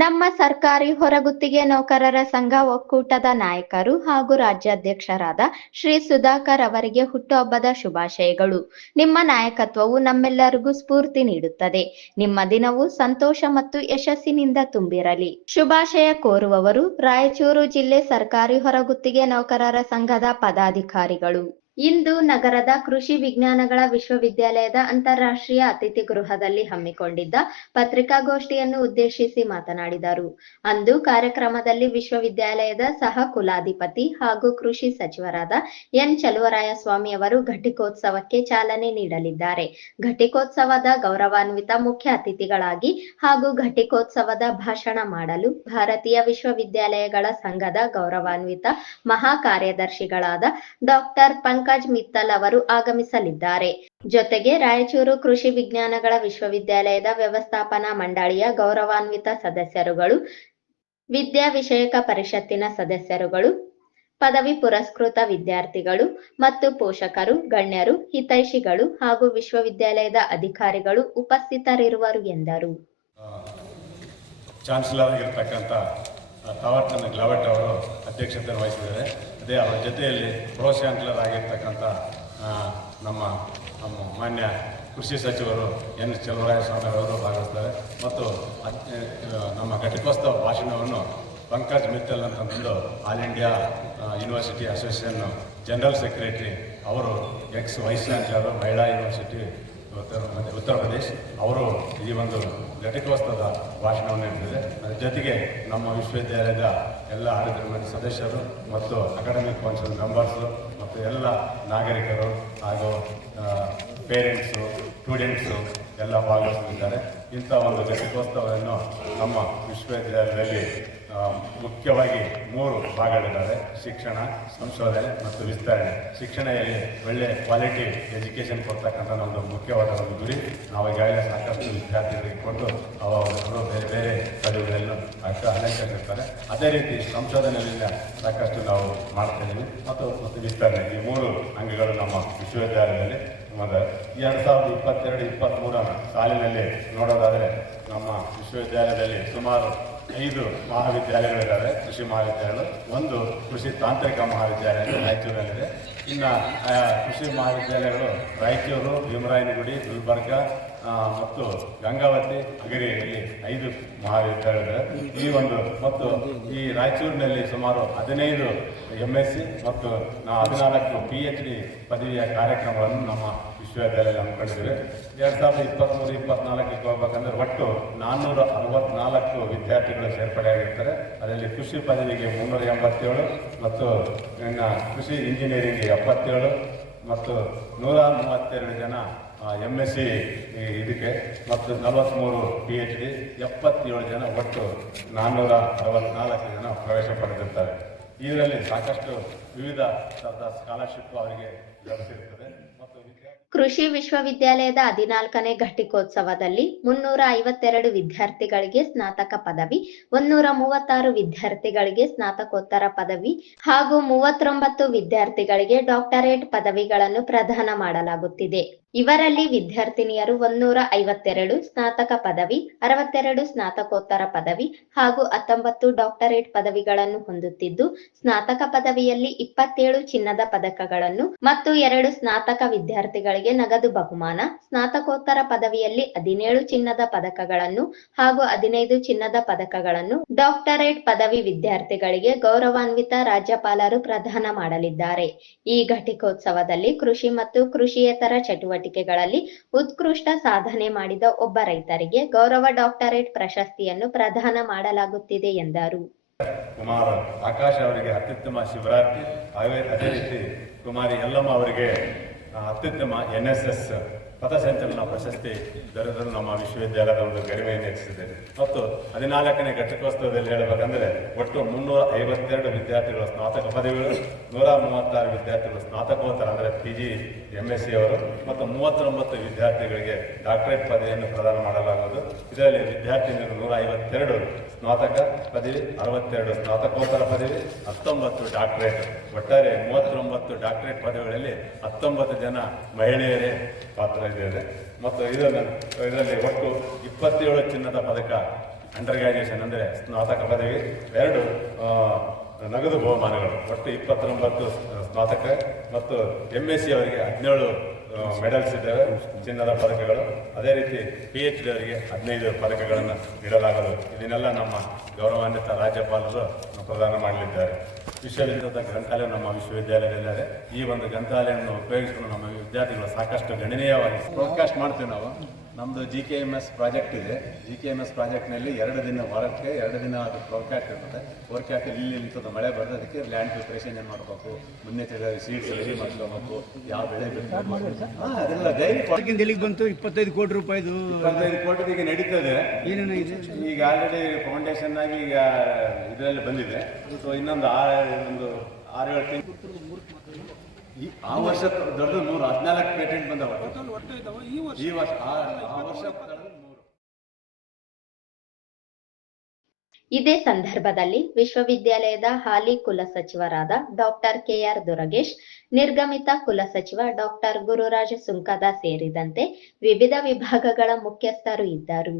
ನಮ್ಮ ಸರ್ಕಾರಿ ಹೊರಗುತ್ತಿಗೆ ನೌಕರರ ಸಂಘ ಒಕ್ಕೂಟದ ನಾಯಕರು ಹಾಗೂ ರಾಜ್ಯಾಧ್ಯಕ್ಷರಾದ ಶ್ರೀ ಸುಧಾಕರ್ ಅವರಿಗೆ ಹುಟ್ಟುಹಬ್ಬದ ಶುಭಾಶಯಗಳು. ನಿಮ್ಮ ನಾಯಕತ್ವವು ನಮ್ಮೆಲ್ಲರಿಗೂ ಸ್ಫೂರ್ತಿ ನೀಡುತ್ತದೆ. ನಿಮ್ಮ ದಿನವು ಸಂತೋಷ ಮತ್ತು ಯಶಸ್ಸಿನಿಂದ ತುಂಬಿರಲಿ. ಶುಭಾಶಯ ಕೋರುವವರು ರಾಯಚೂರು ಜಿಲ್ಲೆ ಸರ್ಕಾರಿ ಹೊರಗುತ್ತಿಗೆ ನೌಕರರ ಸಂಘದ ಪದಾಧಿಕಾರಿಗಳು. ಇಂದು ನಗರದ ಕೃಷಿ ವಿಜ್ಞಾನಗಳ ವಿಶ್ವವಿದ್ಯಾಲಯದ ಅಂತಾರಾಷ್ಟ್ರೀಯ ಅತಿಥಿ ಗೃಹದಲ್ಲಿ ಹಮ್ಮಿಕೊಂಡಿದ್ದ ಪತ್ರಿಕಾಗೋಷ್ಠಿಯನ್ನು ಉದ್ದೇಶಿಸಿ ಮಾತನಾಡಿದರು. ಅಂದು ಕಾರ್ಯಕ್ರಮದಲ್ಲಿ ವಿಶ್ವವಿದ್ಯಾಲಯದ ಸಹ ಕುಲಾಧಿಪತಿ ಹಾಗೂ ಕೃಷಿ ಸಚಿವರಾದ ಎನ್ ಚಲುವರಾಯಸ್ವಾಮಿ ಅವರು ಘಟಿಕೋತ್ಸವಕ್ಕೆ ಚಾಲನೆ ನೀಡಲಿದ್ದಾರೆ. ಘಟಿಕೋತ್ಸವದ ಗೌರವಾನ್ವಿತ ಮುಖ್ಯ ಅತಿಥಿಗಳಾಗಿ ಹಾಗೂ ಘಟಿಕೋತ್ಸವದ ಭಾಷಣ ಮಾಡಲು ಭಾರತೀಯ ವಿಶ್ವವಿದ್ಯಾಲಯಗಳ ಸಂಘದ ಗೌರವಾನ್ವಿತ ಮಹಾ ಕಾರ್ಯದರ್ಶಿಗಳಾದ ಡಾಕ್ಟರ್ ಪಂಕಜ್ ಮಿತ್ತಲ್ ಅವರು ಆಗಮಿಸಲಿದ್ದಾರೆ. ಜೊತೆಗೆ ರಾಯಚೂರು ಕೃಷಿ ವಿಜ್ಞಾನಗಳ ವಿಶ್ವವಿದ್ಯಾಲಯದ ವ್ಯವಸ್ಥಾಪನಾ ಮಂಡಳಿಯ ಗೌರವಾನ್ವಿತ ಸದಸ್ಯರುಗಳು, ವಿದ್ಯಾ ವಿಷಯಕ ಪರಿಷತ್ತಿನ ಸದಸ್ಯರುಗಳು, ಪದವಿ ಪುರಸ್ಕೃತ ವಿದ್ಯಾರ್ಥಿಗಳು ಮತ್ತು ಪೋಷಕರು, ಗಣ್ಯರು, ಹಿತೈಷಿಗಳು ಹಾಗೂ ವಿಶ್ವವಿದ್ಯಾಲಯದ ಅಧಿಕಾರಿಗಳು ಉಪಸ್ಥಿತರಿರುವರು ಎಂದರು. ಚಾನ್ಸಲರ್ ಆಗಿರ್ತಕ್ಕಂಥ ತಾವರ್ಚಂದ್ ಗ್ಲಾವಟ್ ಅವರು ಅಧ್ಯಕ್ಷತೆಯನ್ನು ವಹಿಸಿದ್ದಾರೆ. ಅದೇ ಅವರ ಜೊತೆಯಲ್ಲಿ ಪ್ರೋ ಚಾನ್ಸಲರ್ ಆಗಿರ್ತಕ್ಕಂಥ ನಮ್ಮ ಮಾನ್ಯ ಕೃಷಿ ಸಚಿವರು ಎನ್ ಚಲುವರಾಯಸ್ವಾಮಿ ಅವರು ಭಾಗವಹಿಸ್ತಾರೆ. ಮತ್ತು ನಮ್ಮ ಘಟಿಕೋತ್ಸವ ಭಾಷಣವನ್ನು ಪಂಕಜ್ ಮಿತ್ತಲ್ ಅಂತಂದು all India university association general secretary ಅವರು, ಎಕ್ಸ್ ವೈಸ್ ಚಾನ್ಸಲರ್ ಮಹಿಳಾ ಯೂನಿವರ್ಸಿಟಿ ಉತ್ತರ ಪ್ರದೇಶ್ ಅವರು ಈ ಒಂದು ಘಟಿಕೋತ್ಸವದ ಭಾಷಣವನ್ನು ನೀಡಿದ್ದಾರೆ. ಅದರ ಜೊತೆಗೆ ನಮ್ಮ ವಿಶ್ವವಿದ್ಯಾಲಯದ ಎಲ್ಲ ಆಡಳಿತ ಮಂಡಳಿ ಸದಸ್ಯರು ಮತ್ತು ಅಕಾಡೆಮಿಕ್ ಕೌನ್ಸಿಲ್ ಮೆಂಬರ್ಸು ಮತ್ತು ಎಲ್ಲ ನಾಗರಿಕರು ಹಾಗೂ ಪೇರೆಂಟ್ಸು, ಸ್ಟೂಡೆಂಟ್ಸು ಎಲ್ಲ ಭಾಗವಹಿಸಲಿದ್ದಾರೆ. ಇಂಥ ಒಂದು ಘಟಿಕೋತ್ಸವವನ್ನು ನಮ್ಮ ವಿಶ್ವವಿದ್ಯಾಲಯದಲ್ಲಿ ಮುಖ್ಯವಾಗಿ 3 ಭಾಗಗಳಿದ್ದಾವೆ: ಶಿಕ್ಷಣ, ಸಂಶೋಧನೆ ಮತ್ತು ವಿಸ್ತರಣೆ. ಶಿಕ್ಷಣದಲ್ಲಿ ಒಳ್ಳೆಯ ಕ್ವಾಲಿಟಿ ಎಜುಕೇಷನ್ ಕೊಡ್ತಕ್ಕಂಥ ನಮ್ಮದು ಮುಖ್ಯವಾದ ಒಂದು ಗುರಿ. ನಾವು ಈಗಾಗಲೇ ಸಾಕಷ್ಟು ವಿದ್ಯಾರ್ಥಿಗಳಿಗೆ ಕೊಟ್ಟು ಅವರು ಬೇರೆ ಬೇರೆ ಪದವಿಗಳನ್ನು ಅಲಂಕರಿಸಿರ್ತಾರೆ. ಅದೇ ರೀತಿ ಸಂಶೋಧನೆಯಿಂದ ಸಾಕಷ್ಟು ನಾವು ಮಾಡ್ತಾ ಇದ್ದೀವಿ ಮತ್ತು ವಿಸ್ತರಣೆ, ಈ 3 ಅಂಗಗಳು ನಮ್ಮ ವಿಶ್ವವಿದ್ಯಾಲಯದಲ್ಲಿ 2022-23 ಸಾಲಿನಲ್ಲಿ ನೋಡೋದಾದರೆ ನಮ್ಮ ವಿಶ್ವವಿದ್ಯಾಲಯದಲ್ಲಿ ಸುಮಾರು 5 ಮಹಾವಿದ್ಯಾಲಯಗಳಿದ್ದಾವೆ. ಕೃಷಿ ಮಹಾವಿದ್ಯಾಲಯಗಳು, ಒಂದು ಕೃಷಿ ತಾಂತ್ರಿಕ ಮಹಾವಿದ್ಯಾಲಯ ರಾಯಚೂರಿನಲ್ಲಿದೆ. ಇನ್ನು ಕೃಷಿ ಮಹಾವಿದ್ಯಾಲಯಗಳು ರಾಯಚೂರು, ಭೀಮರಾಯನಗುಡಿ, ಗುಲ್ಬರ್ಗ ಮತ್ತು ಗಂಗಾವತಿ, ಅಗರಿಯಲ್ಲಿ 5 ಮಹಾವಿದ್ಯಾಲಯಗಳಿವೆ. ಮತ್ತು ಈ ರಾಯಚೂರಿನಲ್ಲಿ ಸುಮಾರು 15 MSc ಮತ್ತು 14 PhD ಪದವಿಯ ಕಾರ್ಯಕ್ರಮಗಳನ್ನು ನಮ್ಮ ವಿಶ್ವವಿದ್ಯಾಲಯದಲ್ಲಿ ಹಮ್ಮಿಕೊಂಡಿದ್ದೇವೆ. 2023-24 ಹೋಗ್ಬೇಕಂದ್ರೆ ಒಟ್ಟು 464 ವಿದ್ಯಾರ್ಥಿಗಳು ಸೇರ್ಪಡೆಯಾಗಿರ್ತಾರೆ. ಅದರಲ್ಲಿ ಕೃಷಿ ಪದವಿಗೆ 387 ಮತ್ತು ಕೃಷಿ ಇಂಜಿನಿಯರಿಂಗ್ಗೆ 77 ಮತ್ತು 132 ಜನ MSc ಇದಕ್ಕೆ ಮತ್ತು 43 PhD, 77 ಜನ, ಒಟ್ಟು 464 ಜನ ಪ್ರವೇಶ ಪಡೆದಿರ್ತಾರೆ. ಇದರಲ್ಲಿ ಸಾಕಷ್ಟು ವಿವಿಧ ಸ್ಕಾಲರ್ಶಿಪ್ ಅವರಿಗೆ ಲಭಿಸಿರುತ್ತದೆ. ಮತ್ತು ಕೃಷಿ ವಿಶ್ವವಿದ್ಯಾಲಯದ 14ನೇ ಘಟಿಕೋತ್ಸವದಲ್ಲಿ 352 ವಿದ್ಯಾರ್ಥಿಗಳಿಗೆ ಸ್ನಾತಕ ಪದವಿ, 136 ವಿದ್ಯಾರ್ಥಿಗಳಿಗೆ ಸ್ನಾತಕೋತ್ತರ ಪದವಿ ಹಾಗೂ 39 ವಿದ್ಯಾರ್ಥಿಗಳಿಗೆ ಡಾಕ್ಟರೇಟ್ ಪದವಿಗಳನ್ನು ಪ್ರದಾನ ಮಾಡಲಾಗುತ್ತಿದೆ. ಇವರಲ್ಲಿ ವಿದ್ಯಾರ್ಥಿನಿಯರು 152 ಸ್ನಾತಕ ಪದವಿ, 62 ಸ್ನಾತಕೋತ್ತರ ಪದವಿ ಹಾಗೂ 19 ಡಾಕ್ಟರೇಟ್ ಪದವಿಗಳನ್ನು ಹೊಂದುತ್ತಿದ್ದು, ಸ್ನಾತಕ ಪದವಿಯಲ್ಲಿ 27 ಚಿನ್ನದ ಪದಕಗಳನ್ನು ಮತ್ತು 2 ಸ್ನಾತಕ ವಿದ್ಯಾರ್ಥಿಗಳಿಗೆ ನಗದು ಬಹುಮಾನ, ಸ್ನಾತಕೋತ್ತರ ಪದವಿಯಲ್ಲಿ 17 ಚಿನ್ನದ ಪದಕಗಳನ್ನು ಹಾಗೂ 15 ಚಿನ್ನದ ಪದಕಗಳನ್ನು ಡಾಕ್ಟರೇಟ್ ಪದವಿ ವಿದ್ಯಾರ್ಥಿಗಳಿಗೆ ಗೌರವಾನ್ವಿತ ರಾಜ್ಯಪಾಲರು ಪ್ರದಾನ ಮಾಡಲಿದ್ದಾರೆ. ಈ ಘಟಿಕೋತ್ಸವದಲ್ಲಿ ಕೃಷಿ ಮತ್ತು ಕೃಷಿಯೇತರ ಚಟುವಟಿಕೆಗಳಲ್ಲಿ ಉತ್ಕೃಷ್ಟ ಸಾಧನೆ ಮಾಡಿದ ಒಬ್ಬ ರೈತರಿಗೆ ಗೌರವ ಡಾಕ್ಟರೇಟ್ ಪ್ರಶಸ್ತಿಯನ್ನು ಪ್ರದಾನ ಮಾಡಲಾಗುತ್ತಿದೆ ಎಂದರು. ಕುಮಾರ್ ಆಕಾಶ್ ಅವರಿಗೆ ಅತ್ಯುತ್ತಮ ಶಿವರಾತ್ರಿ, ಅದೇ ರೀತಿ ಕುಮಾರಿ ಯಲ್ಲಮ್ಮ ಅವರಿಗೆ ಅತ್ಯುತ್ತಮ NSS ಪಥಸಂಚಲನ ಪ್ರಶಸ್ತಿ ದೊರೆತರು ನಮ್ಮ ವಿಶ್ವವಿದ್ಯಾಲಯದ ಒಂದು ಗರಿಮೆಯನ್ನು ಹೆಚ್ಚಿಸಿದೆ. ಮತ್ತು 14ನೇ ಘಟಿಕೋತ್ಸವದಲ್ಲಿ ಹೇಳಬೇಕಂದ್ರೆ ಒಟ್ಟು 352 ವಿದ್ಯಾರ್ಥಿಗಳು ಸ್ನಾತಕ ಪದವಿಗಳು, 136 ವಿದ್ಯಾರ್ಥಿಗಳು ಸ್ನಾತಕೋತ್ತರ ಅಂದರೆ PG MSc ಅವರು ಮತ್ತು 39 ವಿದ್ಯಾರ್ಥಿಗಳಿಗೆ ಡಾಕ್ಟರೇಟ್ ಪದವಿಯನ್ನು ಪ್ರದಾನ ಮಾಡಲಾಗುವುದು. ಇದರಲ್ಲಿ ವಿದ್ಯಾರ್ಥಿನಿಯರು 152 ಸ್ನಾತಕ ಪದವಿ, 62 ಸ್ನಾತಕೋತ್ತರ ಪದವಿ, 19 ಡಾಕ್ಟರೇಟ್, ಒಟ್ಟಾರೆ 39 ಡಾಕ್ಟರೇಟ್ ಪದವಿಗಳಲ್ಲಿ 19 ಜನ ಮಹಿಳೆಯರೇ ಪಾತ್ರ ಇದೆ. ಮತ್ತು ಇದರಲ್ಲಿ ಒಟ್ಟು 27 ಚಿನ್ನದ ಪದಕ ಅಂಡರ್ ಗ್ರಾಜುಯೇಷನ್ ಅಂದರೆ ಸ್ನಾತಕ ಪದವಿ 2 ನಗದು ಬಹುಮಾನಗಳು, ಒಟ್ಟು 29 ಸ್ನಾತಕ ಮತ್ತು MSc ಅವರಿಗೆ 17 ಮೆಡಲ್ಸ್ ಇದ್ದಾವೆ, ಚಿನ್ನದ ಪದಕಗಳು. ಅದೇ ರೀತಿ PhD ಅವರಿಗೆ 15 ಪದಕಗಳನ್ನು ನೀಡಲಾಗುವುದು. ಇದನ್ನೆಲ್ಲ ನಮ್ಮ ಗೌರವಾನ್ವಿತ ರಾಜ್ಯಪಾಲರು ಪ್ರದಾನ ಮಾಡಲಿದ್ದಾರೆ. ವಿಶ್ವವಿದ್ಯಾಲಯದ ಗ್ರಂಥಾಲಯ ನಮ್ಮ ವಿಶ್ವವಿದ್ಯಾಲಯದಲ್ಲಿದೆ. ಈ ಒಂದು ಗ್ರಂಥಾಲಯವನ್ನು ಉಪಯೋಗಿಸಿಕೊಂಡು ನಮ್ಮ ವಿದ್ಯಾರ್ಥಿಗಳು ಸಾಕಷ್ಟು ಗಣನೀಯವಾಗಿ ಬ್ರಾಡ್ಕಾಸ್ಟ್ ಮಾಡ್ತೀವಿ. ನಾವು ನಮ್ಮದು GKMS ಪ್ರಾಜೆಕ್ಟ್ ಇದೆ. GKMS ಪ್ರಾಜೆಕ್ಟ್ನಲ್ಲಿ 2 ದಿನ ವಾರಕ್ಕೆ 2 ದಿನ ಅದು ಫೋರ್ಕ್ಯಾಸ್ಟ್ ಇರ್ತದೆ. ಫೋರ್ಕ್ಯಾಸ್ಟ್ ಇಲ್ಲಿ ನಿಂತದ ಮಳೆ ಬರೋದಕ್ಕೆ ಲ್ಯಾಂಡ್ ಪ್ರಿಪರೇಷನ್ ಏನು ಮಾಡಬೇಕು, ಮುನ್ನೆಚ್ಚರಿಕೆ ಸೀಡ್ಸ್ ರೆಡಿ ಮಾಡ್ಕೋಬೇಕು, ಯಾವ ಬೆಳೆ ಬೇಕು, ಅದೆಲ್ಲ ಡೈಲಿ ಎಲ್ಲಿಗೆ ಬಂತು. 25 ಕೋಟಿ ರೂಪಾಯಿದು 25 ಕೋಟಿ ಈಗ ನಡೀತದೆ. ಏನೇನು ಇದೆ ಈಗ ಆಲ್ರೆಡಿ ಫೌಂಡೇಶನ್ ಆಗಿ ಈಗ ಇದರಲ್ಲಿ ಬಂದಿದೆ. ಸೊ ಇನ್ನೊಂದು 6-7 ತಿಂಗಳು ಆ ವರ್ಷ ದೊಡ್ಡ 14 ಪೇಟೆಂಟ್ ಬಂದವ. ಈ ವರ್ಷ ಆ ವರ್ಷ ಇದೇ ಸಂದರ್ಭದಲ್ಲಿ ವಿಶ್ವವಿದ್ಯಾಲಯದ ಹಾಲಿ ಕುಲಸಚಿವರಾದ ಡಾಕ್ಟರ್ KR ದುರಗೇಶ್, ನಿರ್ಗಮಿತ ಕುಲಸಚಿವ ಡಾಕ್ಟರ್ ಗುರುರಾಜ ಸುಂಕದ ಸೇರಿದಂತೆ ವಿವಿಧ ವಿಭಾಗಗಳ ಮುಖ್ಯಸ್ಥರು ಇದ್ದರು.